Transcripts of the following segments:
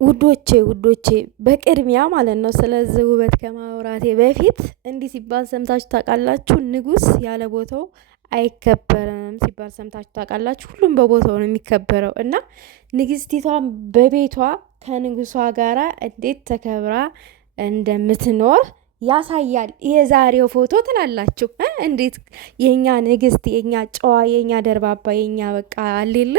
ውዶቼ በቅድሚያ ማለት ነው ስለዚህ ውበት ከማውራቴ በፊት እንዲህ ሲባል ሰምታችሁ ታውቃላችሁ? ንጉስ ያለ ቦታው አይከበርም ሲባል ሰምታችሁ ታውቃላችሁ? ሁሉም በቦታው ነው የሚከበረው እና ንግስቲቷን በቤቷ ከንጉሷ ጋራ እንዴት ተከብራ እንደምትኖር ያሳያል የዛሬው ፎቶ ትላላችሁ። እንዴት የኛ ንግስት፣ የኛ ጨዋ፣ የኛ ደርባባ፣ የኛ በቃ አሌለ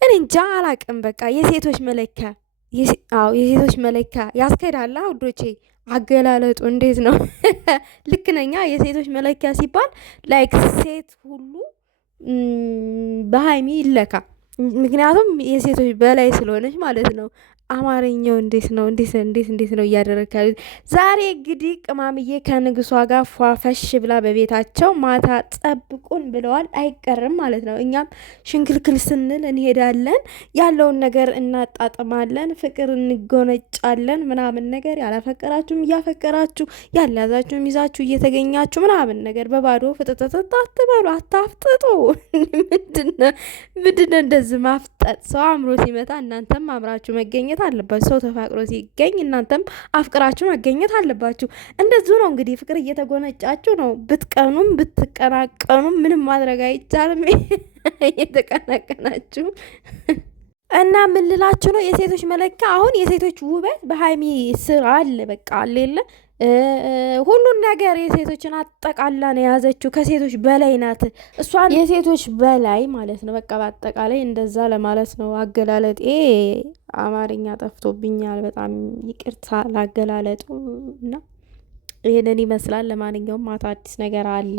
እኔ እንጃ አላቅም። በቃ የሴቶች መለኪያ የሴቶች መለኪያ ያስከዳላ ውዶቼ። አገላለጡ እንዴት ነው? ልክ ነኛ። የሴቶች መለኪያ ሲባል ላይክ ሴት ሁሉ በሀይሚ ይለካ። ምክንያቱም የሴቶች በላይ ስለሆነች ማለት ነው። አማርኛው እንዴት ነው? እንዴት ነው እያደረካል? ዛሬ እንግዲህ ቅማምዬ ከንጉሷ ጋር ፏፈሽ ብላ በቤታቸው ማታ ጠብቁን ብለዋል። አይቀርም ማለት ነው። እኛም ሽንክልክል ስንል እንሄዳለን፣ ያለውን ነገር እናጣጥማለን፣ ፍቅር እንጎነጫለን ምናምን ነገር። ያላፈቀራችሁም እያፈቀራችሁ፣ ያልያዛችሁም ይዛችሁ እየተገኛችሁ ምናምን ነገር በባዶ ፍጥጥጥጥ አትበሉ፣ አታፍጥጡ። ምንድነው እንደዚህ ማፍጠጥ? ሰው አምሮ ሲመታ እናንተም አምራችሁ መገኘት አለባችሁ። ሰው ተፋቅሮ ሲገኝ እናንተም አፍቅራችሁ መገኘት አለባችሁ። እንደዚሁ ነው እንግዲህ ፍቅር እየተጎነጫችሁ ነው። ብትቀኑም ብትቀናቀኑም ምንም ማድረግ አይቻልም። እየተቀናቀናችሁ እና ምን ልላችሁ ነው? የሴቶች መለኪያ አሁን የሴቶች ውበት በሀይሚ ስር አለ። በቃ አለ ሁሉን ነገር የሴቶችን አጠቃላ ነው የያዘችው። ከሴቶች በላይ ናት እሷን፣ የሴቶች በላይ ማለት ነው። በቃ በአጠቃላይ እንደዛ ለማለት ነው። አገላለጤ አማርኛ ጠፍቶብኛል፣ በጣም ይቅርታ ላገላለጡ እና ይሄንን ይመስላል። ለማንኛውም ማታ አዲስ ነገር አለ።